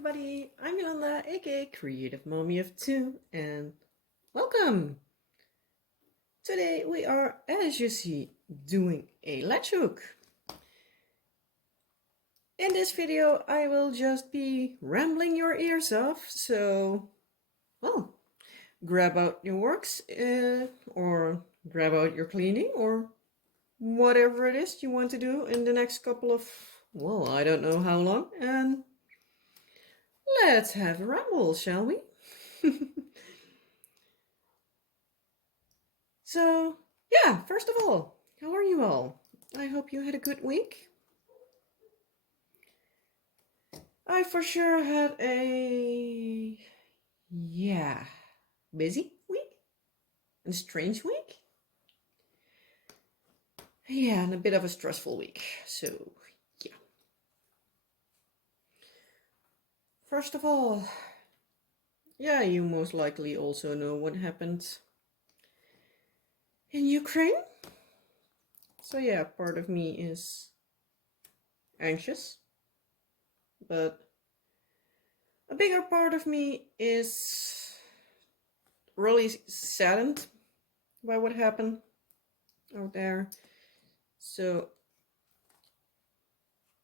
everybody, I'm Yolanda, aka Creative Mommy of Two, and welcome! Today we are, as you see, doing a latch hook. In this video I will just be rambling your ears off, so, well, grab out your works, or grab out your cleaning, or whatever it is you want to do in the next couple of, well, I don't know how long, and let's have a ramble, shall we? So, yeah, first of all, how are you all? I hope you had a good week. I for sure had a, busy week. And a strange week. Yeah, and a bit of a stressful week. So, yeah. First of all, yeah, you most likely also know what happened in Ukraine. So yeah, part of me is anxious, but a bigger part of me is really saddened by what happened out there. So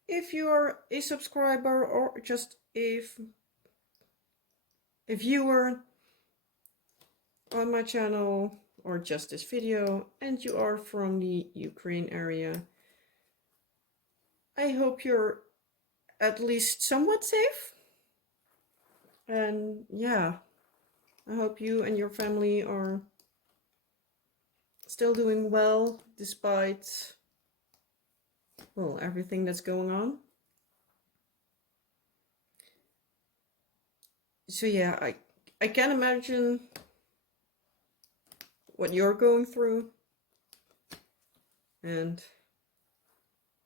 if you're a subscriber or just a viewer on my channel or just this video and you are from the Ukraine area, I hope you're at least somewhat safe. And yeah, I hope you and your family are still doing well despite, well, everything that's going on. So yeah, I can't imagine what you're going through, and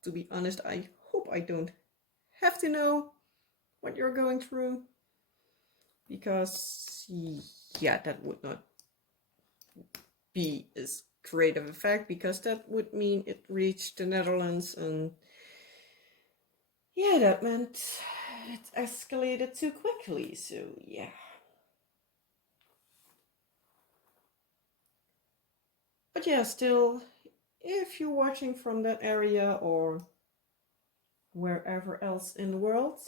to be honest, I hope I don't have to know what you're going through, because yeah, that would not be as great of a fact, because that would mean it reached the Netherlands, and yeah, that meant it escalated too quickly. So yeah. But yeah, still, if you're watching from that area or wherever else in the world,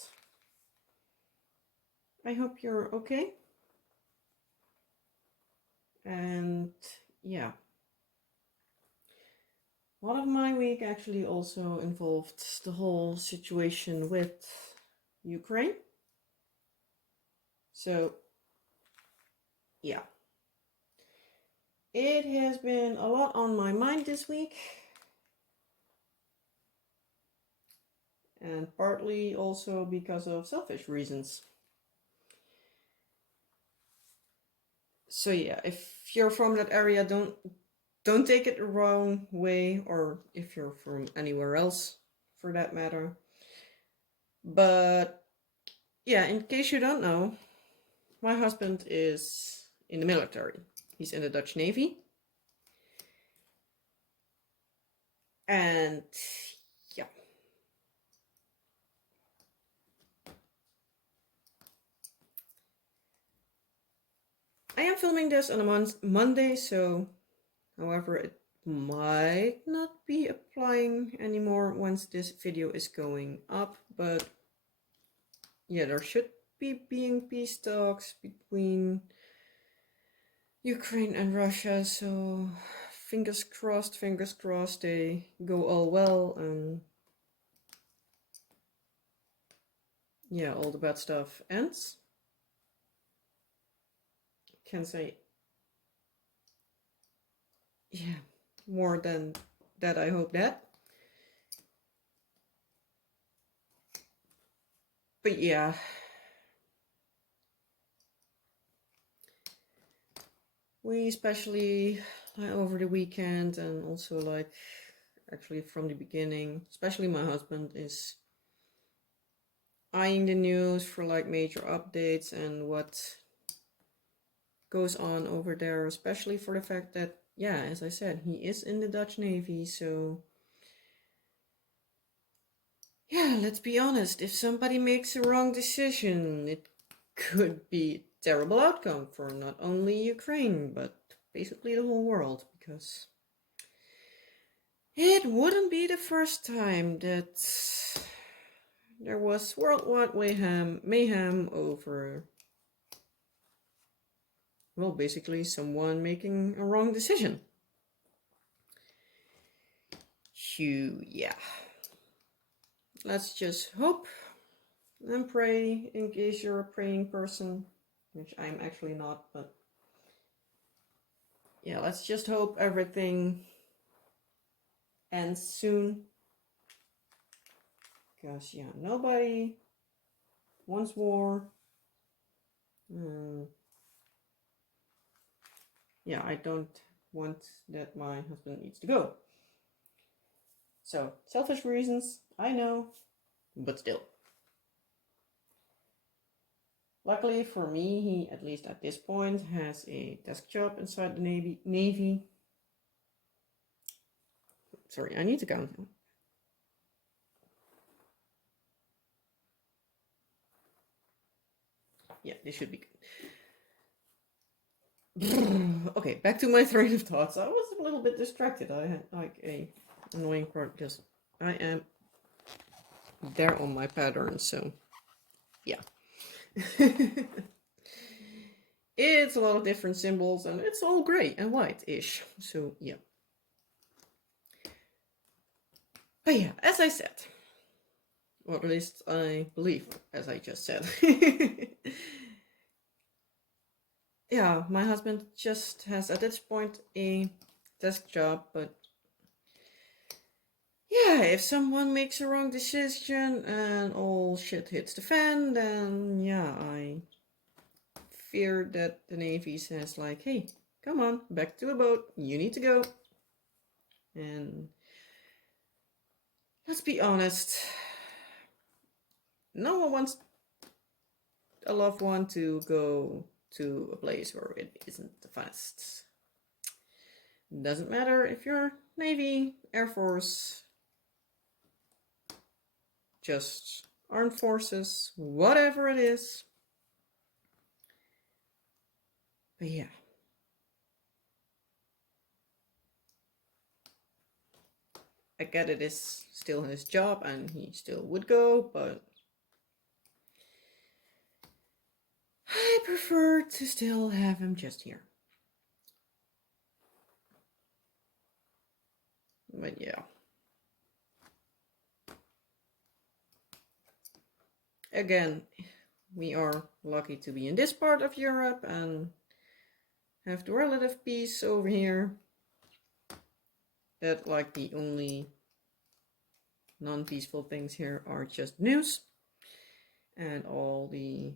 I hope you're okay. And yeah, a lot of my week actually also involved the whole situation with Ukraine. So yeah, it has been a lot on my mind this week. And partly also because of selfish reasons. So yeah, if you're from that area, don't take it the wrong way, or if you're from anywhere else for that matter. But yeah, in case you don't know, my husband is in the military. He's in the Dutch Navy. And yeah. I am filming this on a Monday, so however, it might not be applying anymore once this video is going up, but yeah, there should be being peace talks between Ukraine and Russia, so fingers crossed they go all well, and yeah, all the bad stuff ends. Can't say, yeah, more than that. I hope that. But yeah, we especially over the weekend, and also like actually from the beginning, especially my husband is eyeing the news for like major updates and what goes on over there, especially for the fact that, yeah, as I said, he is in the Dutch Navy. So yeah, let's be honest, if somebody makes a wrong decision, it could be a terrible outcome for not only Ukraine, but basically the whole world, because it wouldn't be the first time that there was worldwide mayhem over, well, basically someone making a wrong decision. Yeah. Let's just hope and pray, in case you're a praying person, which I'm actually not, but yeah, let's just hope everything ends soon. Because, yeah, nobody wants war. Yeah, I don't want that my husband needs to go. So, selfish reasons, I know, but still. Luckily for me, he, at least at this point, has a desk job inside the Navy. Sorry, I need to count. Yeah, this should be good. Okay, back to my train of thoughts. I was a little bit distracted. I had like a annoying part because I am there on my pattern, so yeah. It's a lot of different symbols and it's all gray and white-ish, so yeah. But yeah, as I said, or at least I believe, as I just said. Yeah, my husband just has at this point a desk job, but yeah, if someone makes a wrong decision and all shit hits the fan, then yeah, I fear that the Navy says like, hey, come on, back to a boat, you need to go. And let's be honest, no one wants a loved one to go to a place where it isn't the funnest. Doesn't matter if you're Navy, Air Force, just armed forces, whatever it is. But yeah. I get it is still his job and he still would go, but I prefer to still have him just here. But yeah. Again, we are lucky to be in this part of Europe and have the relative peace over here. That, like, the only non-peaceful things here are just news. And all the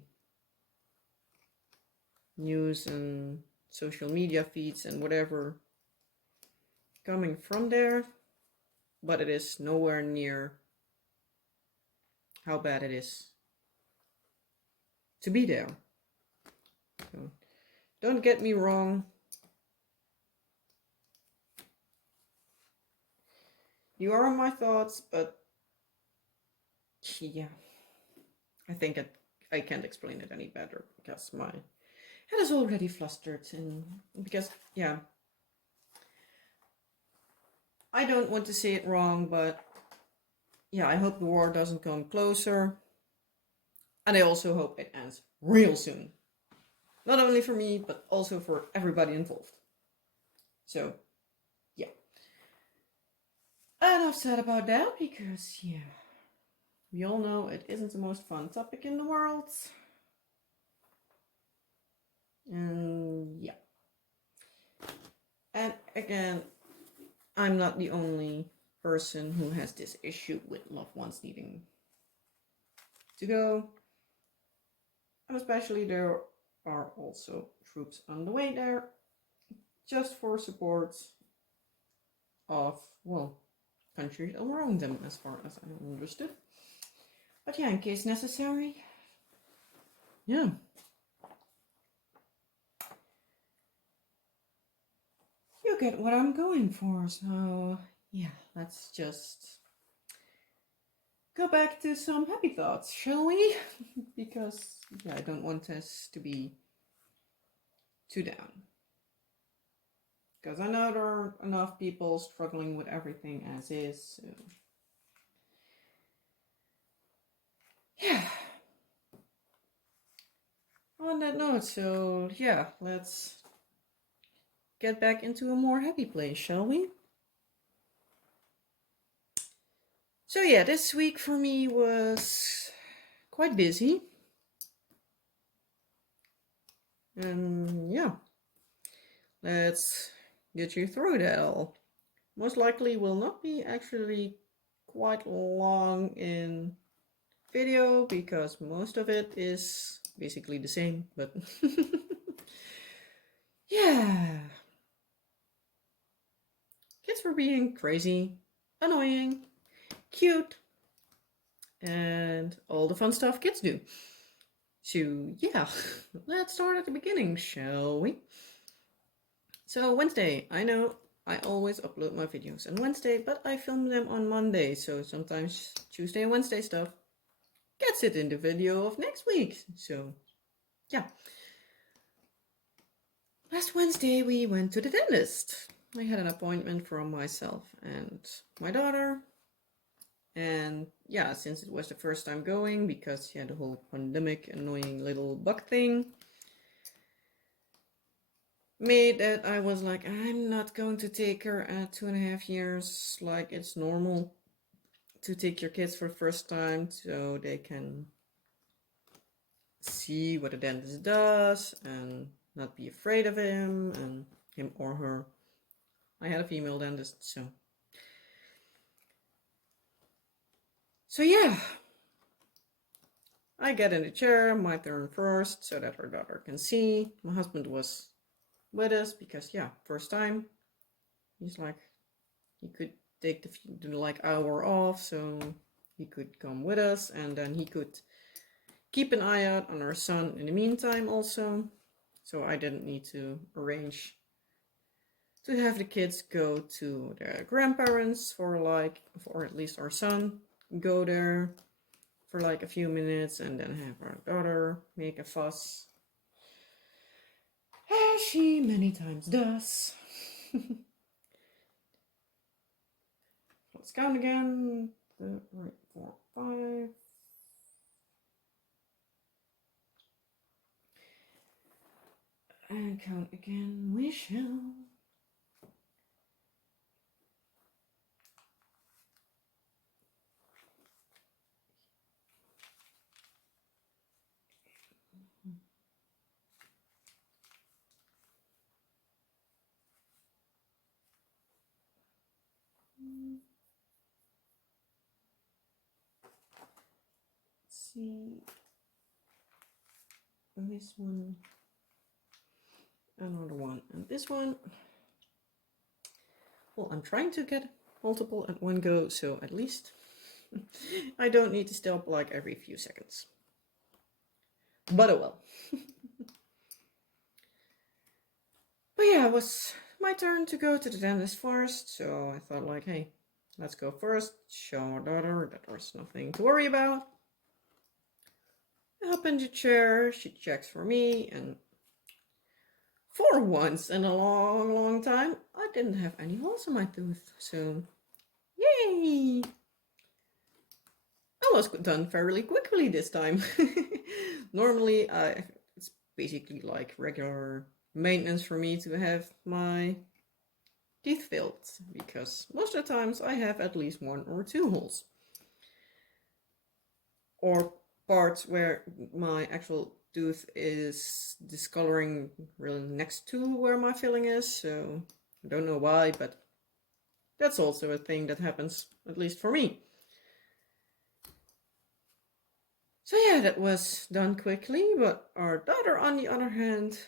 news and social media feeds and whatever coming from there. But it is nowhere near how bad it is to be there. So, don't get me wrong. You are on my thoughts, but yeah, I think I can't explain it any better because my head is already flustered, and because yeah, I don't want to say it wrong, but yeah, I hope the war doesn't come closer, and I also hope it ends real soon. Not only for me, but also for everybody involved. So, yeah. Enough said about that, because, yeah, we all know it isn't the most fun topic in the world. And, yeah. And, again, I'm not the only person who has this issue with loved ones needing to go. And especially there are also troops on the way there just for support of, well, countries around them, as far as I understood. But yeah, in case necessary, yeah. You get what I'm going for, so yeah, let's just go back to some happy thoughts, shall we? Because yeah, I don't want us to be too down. Because I know there are enough people struggling with everything as is. So. Yeah. On that note, so yeah, let's get back into a more happy place, shall we? So yeah, this week for me was quite busy. And yeah, let's get you through that all. Most likely will not be actually quite long in video because most of it is basically the same, but yeah. Kids were being crazy, annoying, cute, and all the fun stuff kids do. So yeah, let's start at the beginning, shall we? So Wednesday, I know I always upload my videos on Wednesday, but I film them on Monday, so sometimes Tuesday and Wednesday stuff gets it in the video of next week. So yeah. Last Wednesday we went to the dentist. I had an appointment for myself and my daughter. And yeah, since it was the first time going, because yeah, the whole pandemic annoying little bug thing made that I was like, I'm not going to take her at 2.5 years like it's normal to take your kids for the first time so they can see what a dentist does and not be afraid of him or her. I had a female dentist, so yeah. I get in the chair, my turn first, so that her daughter can see. My husband was with us because yeah, first time. He's like, he could take the like hour off, so he could come with us, and then he could keep an eye out on our son in the meantime also. So I didn't need to arrange to have the kids go to their grandparents or at least our son go there for like a few minutes and then have our daughter make a fuss, as she many times does. Let's count again. 3, 4, 5. And count again, we shall. Let's see. This one. Another one. And this one. Well, I'm trying to get multiple at one go, so at least I don't need to stop like every few seconds. But oh well. But yeah, it was my turn to go to the dentist first, so I thought like, hey, let's go first, show our daughter that there's nothing to worry about. I hop in the chair, she checks for me, and for once in a long, long time, I didn't have any holes in my tooth, so yay! I was done fairly quickly this time. Normally, it's basically like regular maintenance for me to have my teeth filled, because most of the times I have at least 1 or 2 holes. Or parts where my actual tooth is discoloring really next to where my filling is, so I don't know why, but that's also a thing that happens, at least for me. So yeah, that was done quickly, but our daughter, on the other hand,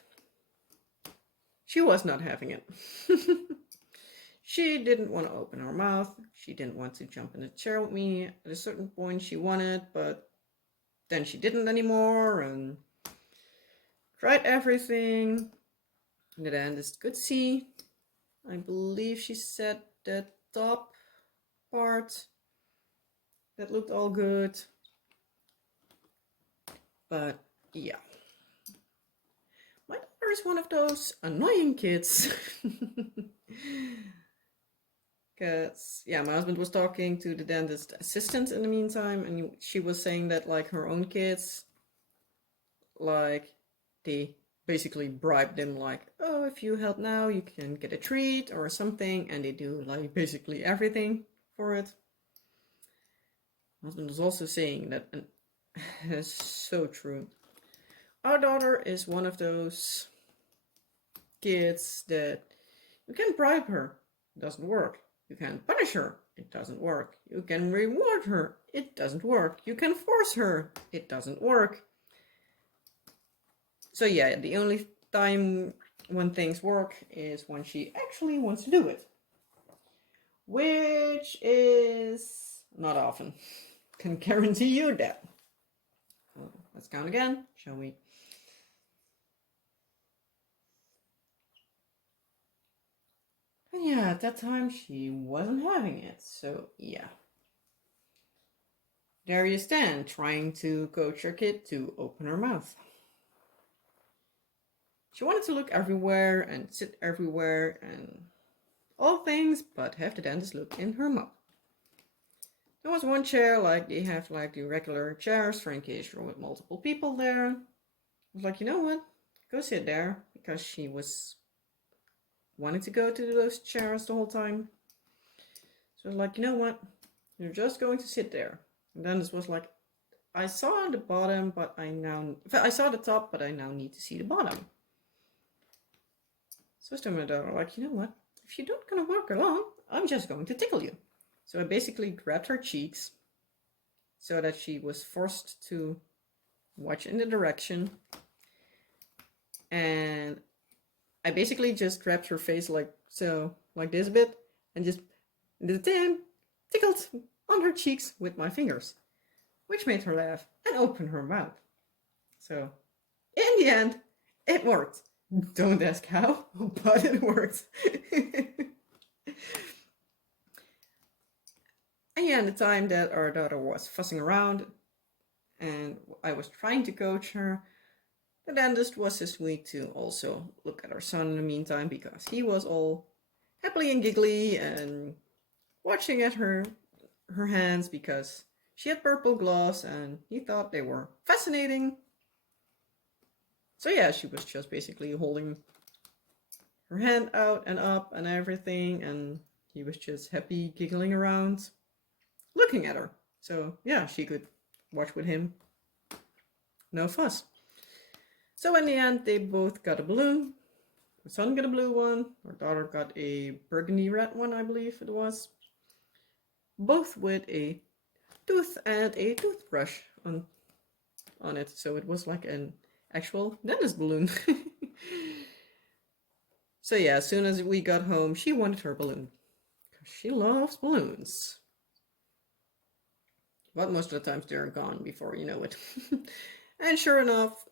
she was not having it. She didn't want to open her mouth. She didn't want to jump in the chair with me. At a certain point she wanted, but then she didn't anymore, and tried everything. And the dentist could see. I believe she said the top part that looked all good. But yeah. My daughter is one of those annoying kids. Because, yeah, my husband was talking to the dentist assistant in the meantime, and she was saying that, like, her own kids, like, they basically bribe them, like, oh, if you help now, you can get a treat or something, and they do, like, basically everything for it. My husband was also saying that, and it's so true. Our daughter is one of those kids that you can bribe her, it doesn't work. You can punish her, it doesn't work. You can reward her, it doesn't work. You can force her, it doesn't work. So yeah, the only time when things work is when she actually wants to do it. Which is not often. Can guarantee you that. Let's count again, shall we? And yeah, at that time she wasn't having it, so yeah. There you stand, trying to coach your kid to open her mouth. She wanted to look everywhere and sit everywhere and all things, but have the dentist look in her mouth. There was one chair, like they have like the regular chairs for in case you're with multiple people there. I was like, you know what? Go sit there, because she was wanting to go to those chairs the whole time. So I was like, you know what? You're just going to sit there. And then this was like, I saw the bottom, but I saw the top, but I now need to see the bottom. So I told my daughter, like, you know what? If you're not gonna walk along, I'm just going to tickle you. So I basically grabbed her cheeks so that she was forced to watch in the direction. And I basically just grabbed her face like so, like this a bit, and just tickled on her cheeks with my fingers, which made her laugh and open her mouth. So, in the end, it worked. Don't ask how, but it worked. And yeah, the time that our daughter was fussing around and I was trying to coach her, the dentist was so sweet to also look at our son in the meantime, because he was all happily and giggly and watching at her hands, because she had purple gloves and he thought they were fascinating. So yeah, she was just basically holding her hand out and up and everything, and he was just happy giggling around, looking at her. So yeah, she could watch with him. No fuss. So in the end, they both got a balloon. My son got a blue one. Our daughter got a burgundy red one, I believe it was. Both with a tooth and a toothbrush on it. So it was like an actual dentist balloon. So yeah, as soon as we got home, she wanted her balloon. Because she loves balloons. But most of the times they're gone before you know it. And sure enough,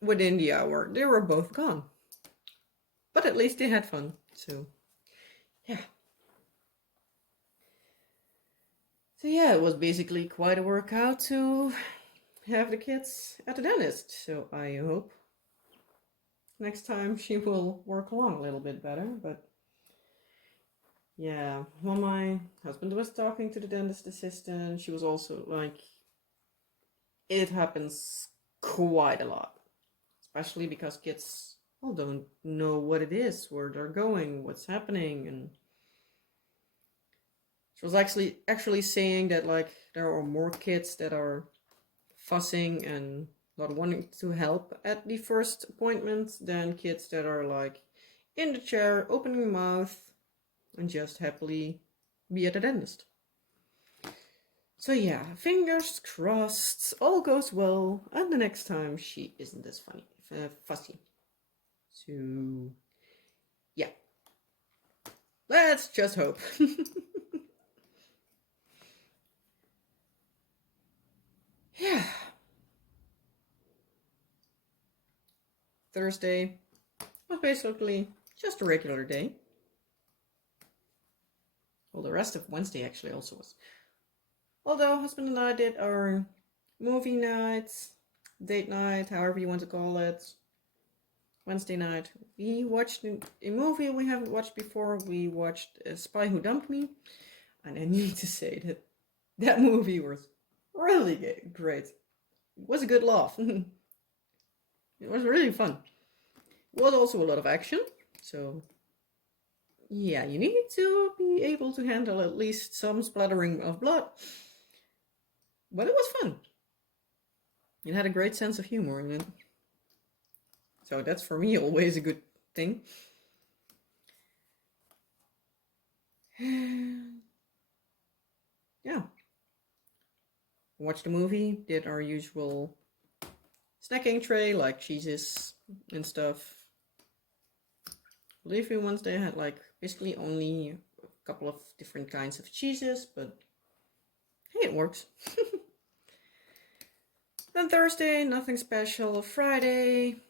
within the hour, they were both gone. But at least they had fun, so yeah. So yeah, it was basically quite a workout to have the kids at the dentist. So I hope next time she will work along a little bit better. But yeah, when my husband was talking to the dentist assistant, she was also like, it happens quite a lot. Especially because kids all don't know what it is, where they're going, what's happening, and she was actually saying that like there are more kids that are fussing and not wanting to help at the first appointment than kids that are like in the chair, opening mouth, and just happily be at the dentist. So yeah, fingers crossed, all goes well, and the next time she isn't as fussy. So yeah, let's just hope. Yeah. Thursday was basically just a regular day. Well, the rest of Wednesday actually also was. Although husband and I did our movie nights, date night, however you want to call it, Wednesday night, we watched a movie we haven't watched before. We watched A Spy Who Dumped Me, and I need to say that that movie was really great. It was a good laugh. It was really fun. It was also a lot of action, so yeah, you need to be able to handle at least some splattering of blood. But it was fun. It had a great sense of humor in it. So that's for me always a good thing. Yeah. Watched the movie, did our usual snacking tray like cheeses and stuff. I believe we Wednesday had like basically only a couple of different kinds of cheeses, but hey, it works. Then Thursday, nothing special. Friday,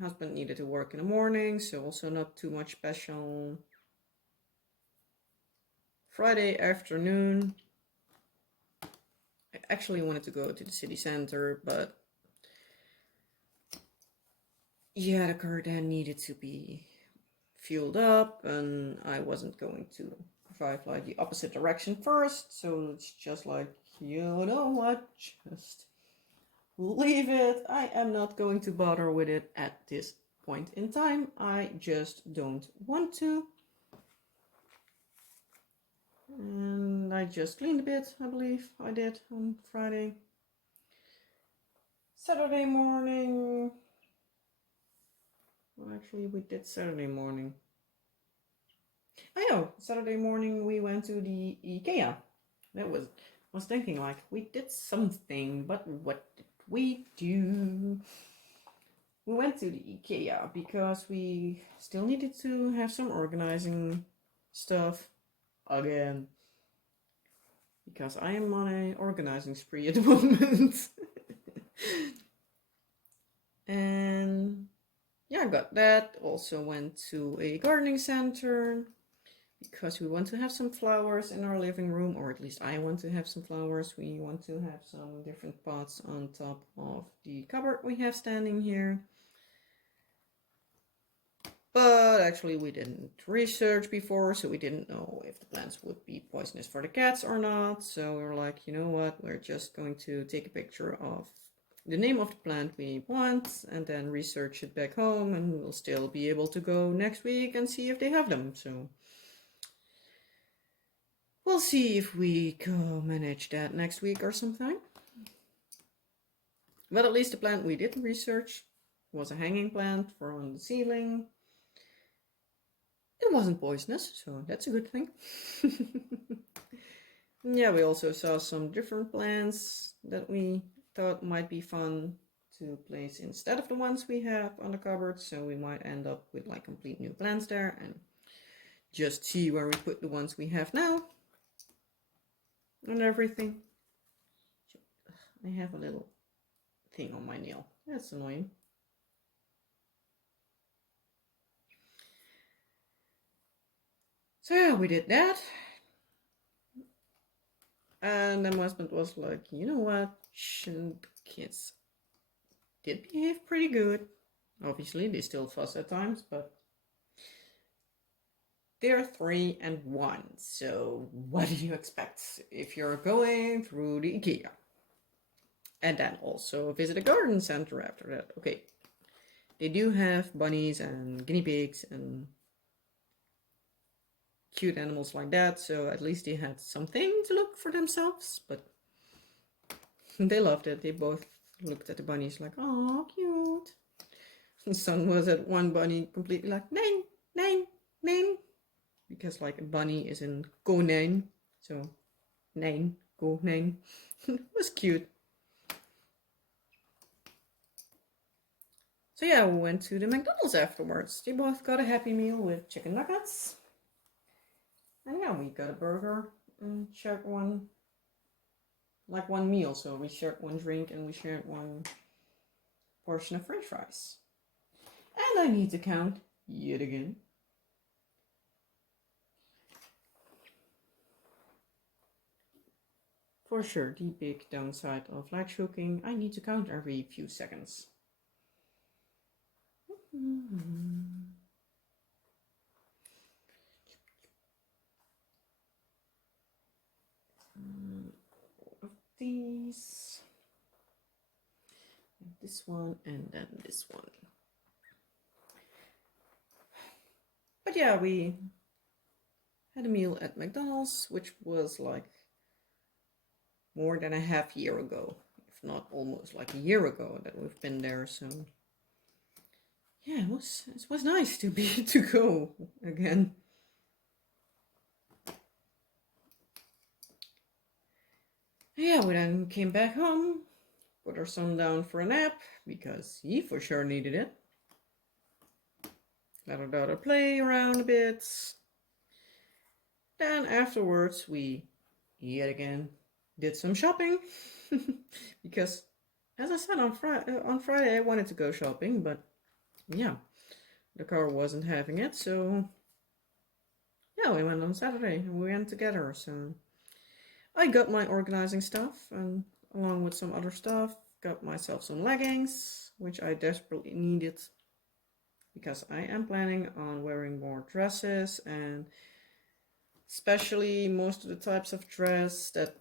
husband needed to work in the morning, so also not too much special. Friday afternoon, I actually wanted to go to the city center, but yeah, the car then needed to be fueled up, and I wasn't going to drive like the opposite direction first, so it's just like, you know what, just leave it. I am not going to bother with it at this point in time. I just don't want to. And I just cleaned a bit, I believe I did on Friday. Saturday morning. Well, actually, we did Saturday morning. I know, Saturday morning we went to the IKEA. That was thinking like, we did something, but what did we do? We went to the IKEA because we still needed to have some organizing stuff again. Because I am on an organizing spree at the moment. And yeah, I got that. Also went to a gardening center because we want to have some flowers in our living room, or at least I want to have some flowers. We want to have some different pots on top of the cupboard we have standing here. But actually we didn't research before, so we didn't know if the plants would be poisonous for the cats or not. So we were like, you know what, we're just going to take a picture of the name of the plant we want and then research it back home, and we'll still be able to go next week and see if they have them. So we'll see if we can manage that next week or sometime. But at least the plant we did research was a hanging plant for on the ceiling. It wasn't poisonous, so that's a good thing. Yeah, we also saw some different plants that we thought might be fun to place instead of the ones we have on the cupboard, so we might end up with like complete new plants there and just see where we put the ones we have now and everything. I have a little thing on my nail. That's annoying. So yeah, we did that. And then my husband was like, you know what? The kids did behave pretty good. Obviously, they still fuss at times, but they're 3 and 1. So what do you expect if you're going through the IKEA? And then also visit a garden center after that. Okay, they do have bunnies and guinea pigs and cute animals like that, so at least they had something to look for themselves, but they loved it. They both looked at the bunnies like, oh, cute. The son was at one bunny completely like, nine, nine, nine. Because like a bunny is in konijn. So, nine, konijn. It was cute. So yeah, we went to the McDonald's afterwards. They both got a Happy Meal with chicken nuggets. And yeah, we got a burger and shared one meal. So we shared one drink and we shared one portion of french fries. And I need to count yet again. For sure, the big downside of latch hooking, I need to count every few seconds. All of these. And this one and then this one. But yeah, we had a meal at McDonald's, which was like more than a half year ago, if not almost like a year ago that we've been there. So yeah, it was nice to be to go again. Yeah, we then came back home, put our son down for a nap because he for sure needed it. Let our daughter play around a bit. Then afterwards we yet again did some shopping because, as I said, on Friday I wanted to go shopping, but yeah, the car wasn't having it, so yeah, we went on Saturday and we went together. So I got my organizing stuff, and along with some other stuff, got myself some leggings, which I desperately needed because I am planning on wearing more dresses, and especially most of the types of dress that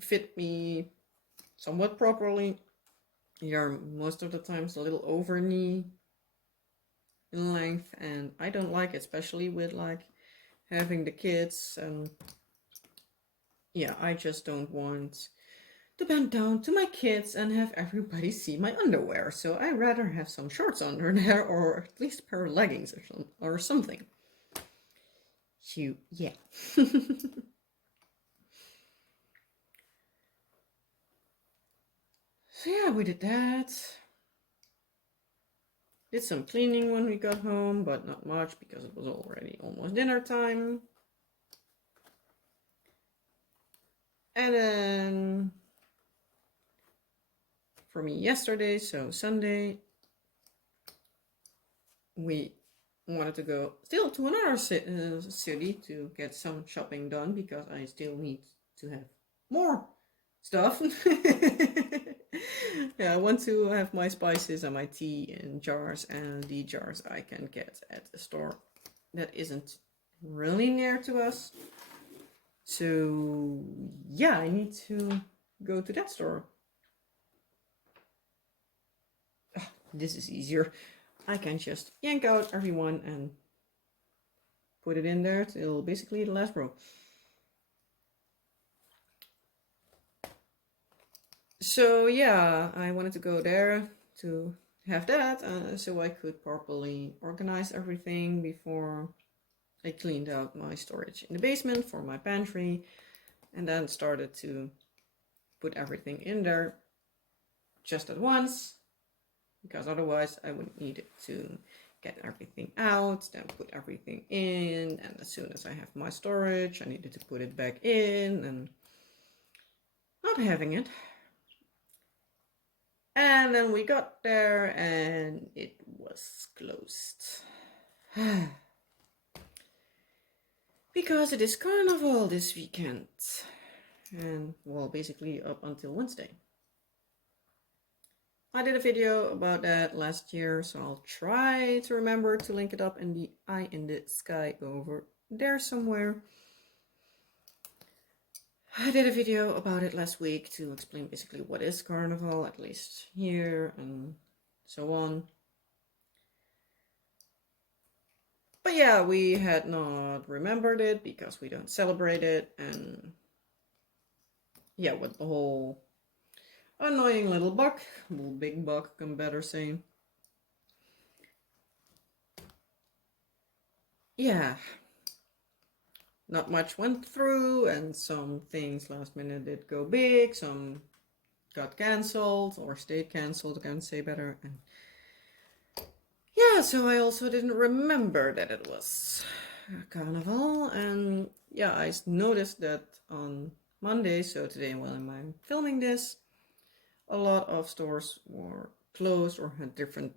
fit me somewhat properly. You're most of the times a little over knee in length, and I don't like it, especially with like having the kids. And yeah, I just don't want to bend down to my kids and have everybody see my underwear. So I rather have some shorts under there, or at least a pair of leggings or something. So yeah. So yeah, we did that. Did some cleaning when we got home, but not much because it was already almost dinner time. And then for me yesterday, so Sunday, we wanted to go still to another city to get some shopping done because I still need to have more stuff. Yeah, I want to have my spices and my tea in jars, and the jars I can get at a store that isn't really near to us. So yeah, I need to go to that store. This is easier. I can just yank out everyone and put it in there till basically the last row. So yeah, I wanted to go there to have that so I could properly organize everything before I cleaned out my storage in the basement for my pantry, and then started to put everything in there just at once, because otherwise I would need it to get everything out, then put everything in, and as soon as I have my storage, I needed to put it back in, and not having it. And then we got there and it was closed. Because it is carnival this weekend. And well, basically up until Wednesday. I did a video about that last year, so I'll try to remember to link it up in the eye in the sky over there somewhere. I did a video about it last week to explain basically what is carnival, at least here, and so on. But yeah, we had not remembered it because we don't celebrate it, and yeah, with the whole annoying little bug, little big bug, I'm better saying. Yeah, not much went through, and some things last minute did go big, some got cancelled or stayed cancelled, I can say better. And yeah, so I also didn't remember that it was carnival, and yeah, I noticed that on Monday, so today while I'm filming this, a lot of stores were closed or had different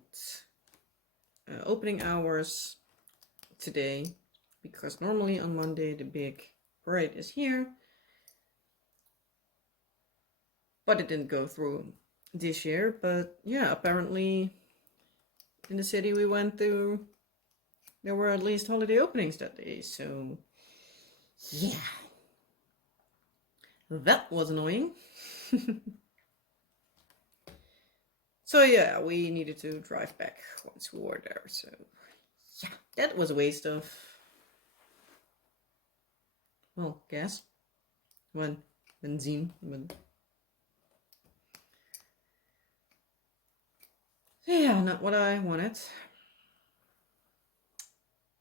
opening hours today, because normally on Monday the big parade is here, but it didn't go through this year. But yeah, apparently in the city we went to, there were at least holiday openings that day. So yeah, that was annoying. So yeah, we needed to drive back once we were there. So yeah, that was a waste of, well, gas. One, benzine. Yeah, not what I wanted.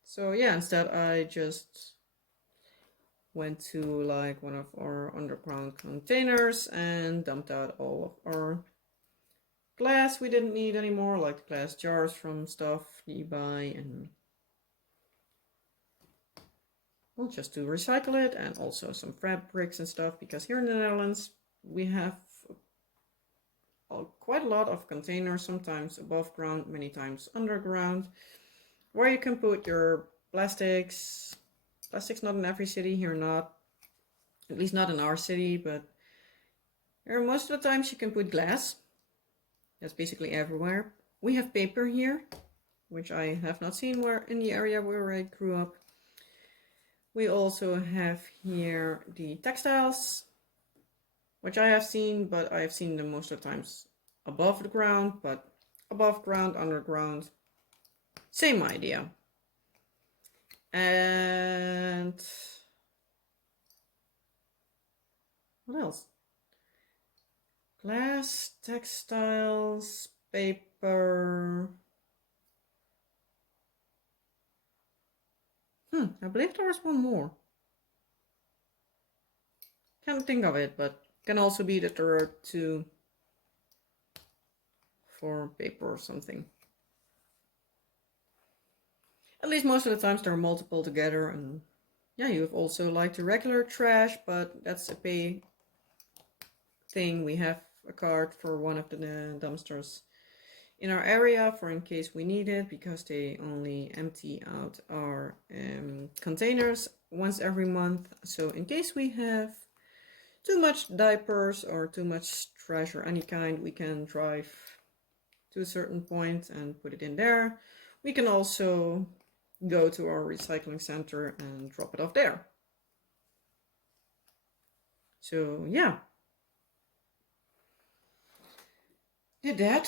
So yeah, instead I just went to like one of our underground containers and dumped out all of our glass we didn't need anymore, like the glass jars from stuff you buy, and well, just to recycle it, and also some fabrics and stuff, because here in the Netherlands we have quite a lot of containers, sometimes above ground, many times underground, where you can put your plastics. Plastics not in every city here, not at least not in our city, but here most of the times you can put glass. That's basically everywhere. We have paper here, which I have not seen where in the area where I grew up. We also have here the textiles, which I have seen, but I have seen them most of the times above the ground, but above ground, underground, same idea. And what else? Glass, textiles, paper. I believe there was one more. Can't think of it, but can also be that there are two for paper or something. At least most of the times there are multiple together, and yeah, you have also like the regular trash, but that's a pay thing. We have a card for one of the dumpsters in our area for in case we need it, because they only empty out our containers once every month. So in case we have too much diapers or too much trash or any kind, we can drive to a certain point and put it in there. We can also go to our recycling center and drop it off there. So yeah, did that.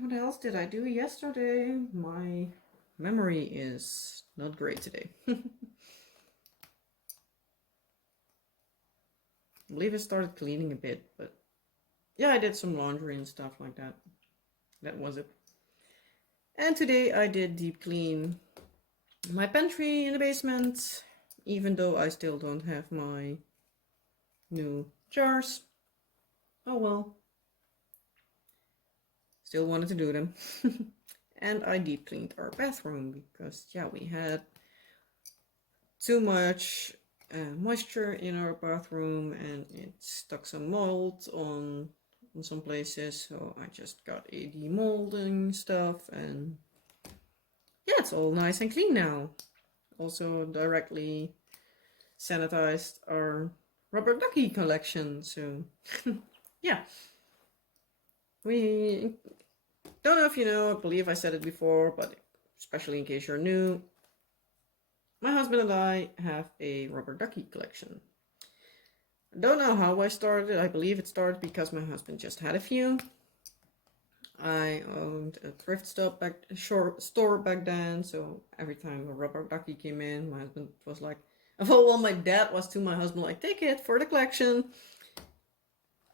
What else did I do yesterday? My memory is not great today. I believe I started cleaning a bit, but yeah, I did some laundry and stuff like that. That was it. And today I did deep clean my pantry in the basement, even though I still don't have my new jars. Oh well. Still wanted to do them. And I deep cleaned our bathroom because yeah, we had too much moisture in our bathroom and it stuck some mold on some places, so I just got a demolding stuff, and yeah, it's all nice and clean now. Also directly sanitized our rubber ducky collection, so yeah. We don't know if you know, I believe I said it before, but especially in case you're new, my husband and I have a rubber ducky collection. I don't know how I started. I believe it started because my husband just had a few. I owned a thrift store back then, so every time a rubber ducky came in, my husband was like, oh, well, my dad was to my husband like, take it for the collection.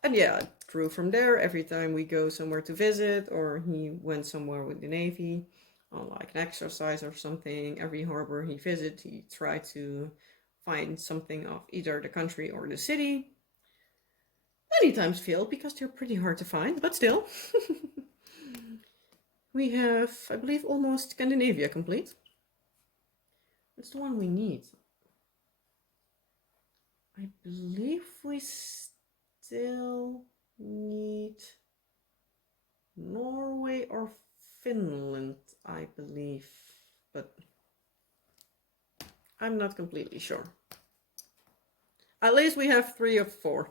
And yeah, it grew from there. Every time we go somewhere to visit, or he went somewhere with the Navy on like an exercise or something, every harbor he visited, he tried to find something of either the country or the city. Many times failed because they're pretty hard to find, but still. We have, I believe, almost Scandinavia complete. That's the one we need. I believe we still need Norway or Finland, I believe, but I'm not completely sure. At least we have 3 of 4.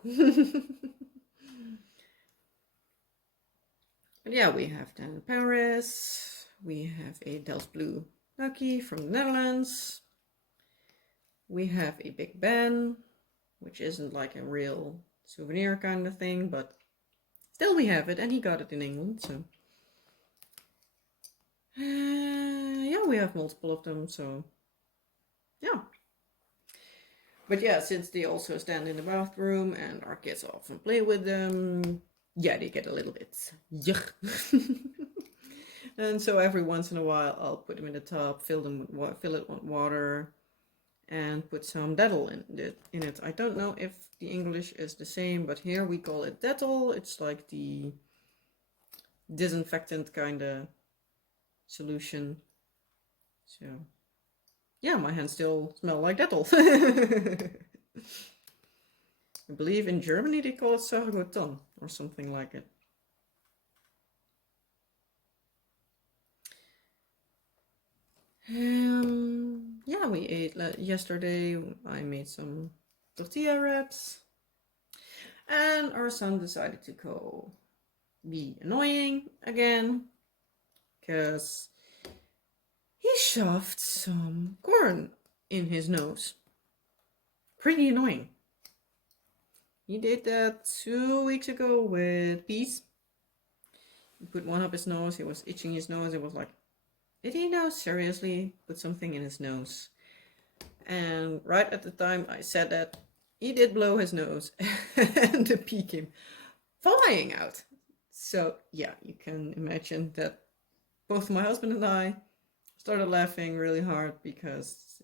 But yeah, we have then Paris. We have a Delft Blue Lucky from the Netherlands. We have a Big Ben, which isn't like a real souvenir kind of thing, but still we have it, and he got it in England, so. Yeah, we have multiple of them, so yeah. But yeah, since they also stand in the bathroom and our kids often play with them, yeah, they get a little bit yuck. And so every once in a while, I'll put them in the tub, fill it with water, and put some Dettol in it. I don't know if the English is the same, but here we call it Dettol. It's like the disinfectant kind of solution. So yeah, my hands still smell like Dettol. I believe in Germany they call it Sargoton or something like it. Yeah, we ate yesterday. I made some tortilla wraps, and our son decided to go be annoying again because he shoved some corn in his nose. Pretty annoying. He did that 2 weeks ago with peas. He put one up his nose. He was itching his nose. It was like, did he now seriously put something in his nose? And right at the time I said that, he did blow his nose and the pea came flying out. So yeah, you can imagine that both my husband and I started laughing really hard because,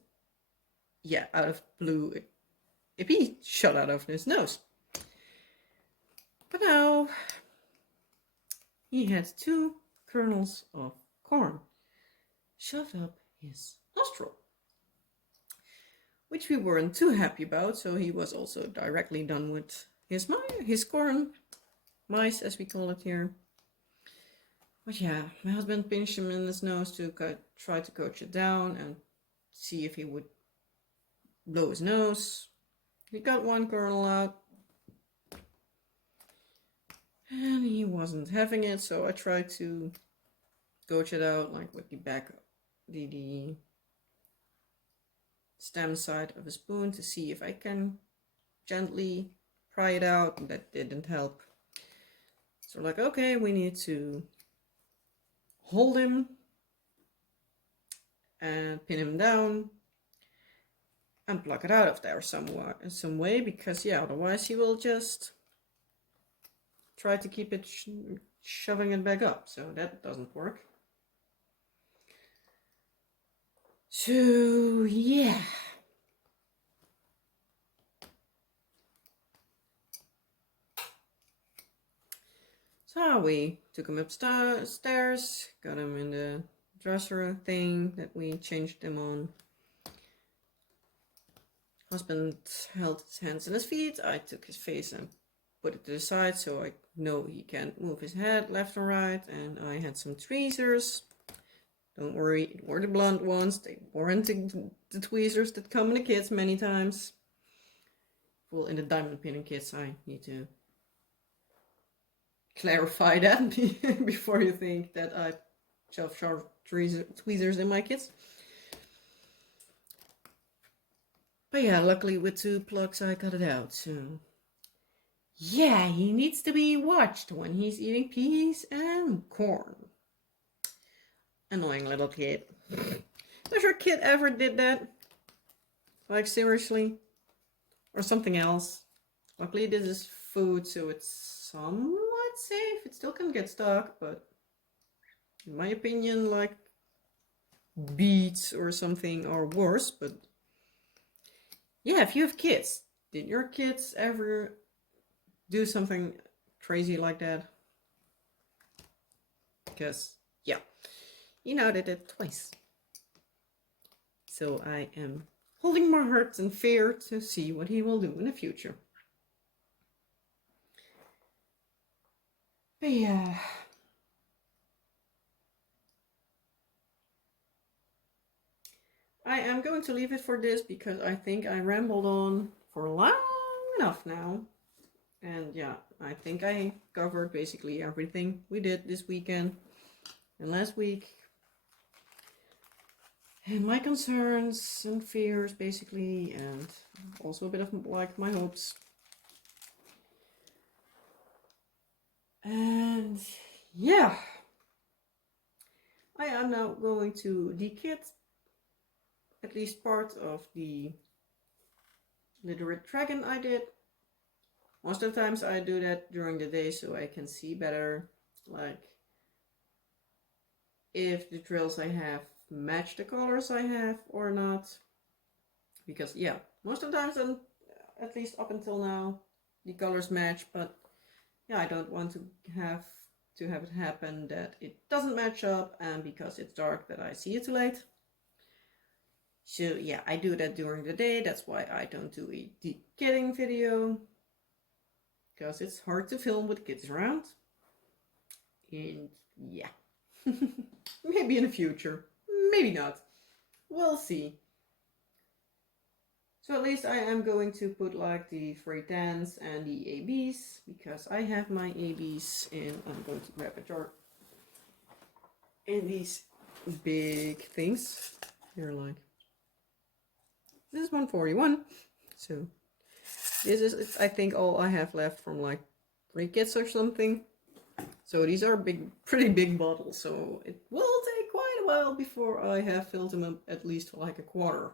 yeah, out of blue, a pea shot out of his nose. But now he had 2 kernels of corn shoved up his nostril, which we weren't too happy about, so he was also directly done with his corn, mice as we call it here. But yeah, my husband pinched him in his nose to try to coach it down and see if he would blow his nose. He got 1 kernel out, and he wasn't having it, so I tried to coach it out like with the stem side of a spoon to see if I can gently pry it out, and that didn't help. So like, okay, we need to hold him and pin him down and pluck it out of there some way, because yeah, otherwise he will just try to keep it shoving it back up, so that doesn't work. So yeah, so we took him upstairs, got him in the dresser thing that we changed him on. Husband held his hands and his feet. I took his face and put it to the side so I know he can't move his head left or right. And I had some tweezers. Don't worry, it were the blunt ones. They weren't the tweezers that come in the kits many times. Well, in the diamond pinning kits, I need to clarify that before you think that I shove sharp tweezers in my kits. But yeah, luckily with 2 plugs I got it out, so yeah, he needs to be watched when he's eating peas and corn. Annoying little kid. Does your kid ever did that? Like seriously? Or something else? Luckily this is food, so it's somewhat safe. It still can get stuck, but in my opinion, like beets or something are worse. But yeah, if you have kids, did your kids ever do something crazy like that? Because yeah, you know, they did twice. So I am holding my heart in fear to see what he will do in the future. But yeah. I am going to leave it for this because I think I rambled on for long enough now. And yeah, I think I covered basically everything we did this weekend and last week. And my concerns and fears basically, and also a bit of like my hopes. And yeah, I am now going to dekit at least part of the literate dragon I did. Most of the times I do that during the day so I can see better, like if the drills I have match the colors I have or not. Because yeah, most of the times, and at least up until now, the colors match, but yeah, I don't want have to have it happen that it doesn't match up and because it's dark that I see it too late. So yeah, I do that during the day. That's why I don't do a dekitting video, because it's hard to film with kids around. And yeah, maybe in the future, maybe not. We'll see. So at least I am going to put like the free tens and the ABs, because I have my ABs and I'm going to grab a jar. And these big things, they're like, this is 141. So this is, I think, all I have left from like 3 kits or something. So these are big, pretty big bottles. So it will take quite a while before I have filled them up at least for like a quarter.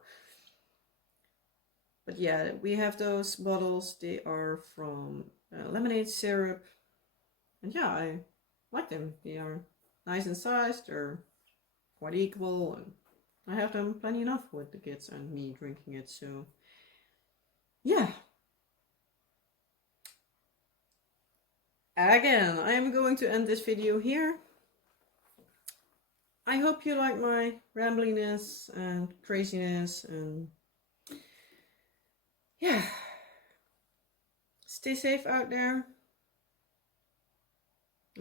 But yeah, we have those bottles. They are from lemonade syrup. And yeah, I like them. They are nice in size. They're quite equal. And I have them plenty enough with the kids and me drinking it. So yeah. Again, I am going to end this video here. I hope you like my rambliness and craziness, and yeah, stay safe out there.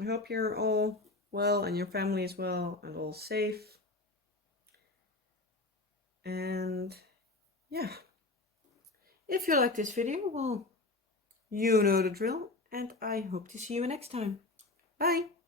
I hope you're all well and your family is well and all safe. And yeah, if you like this video, well, you know the drill, and I hope to see you next time. Bye!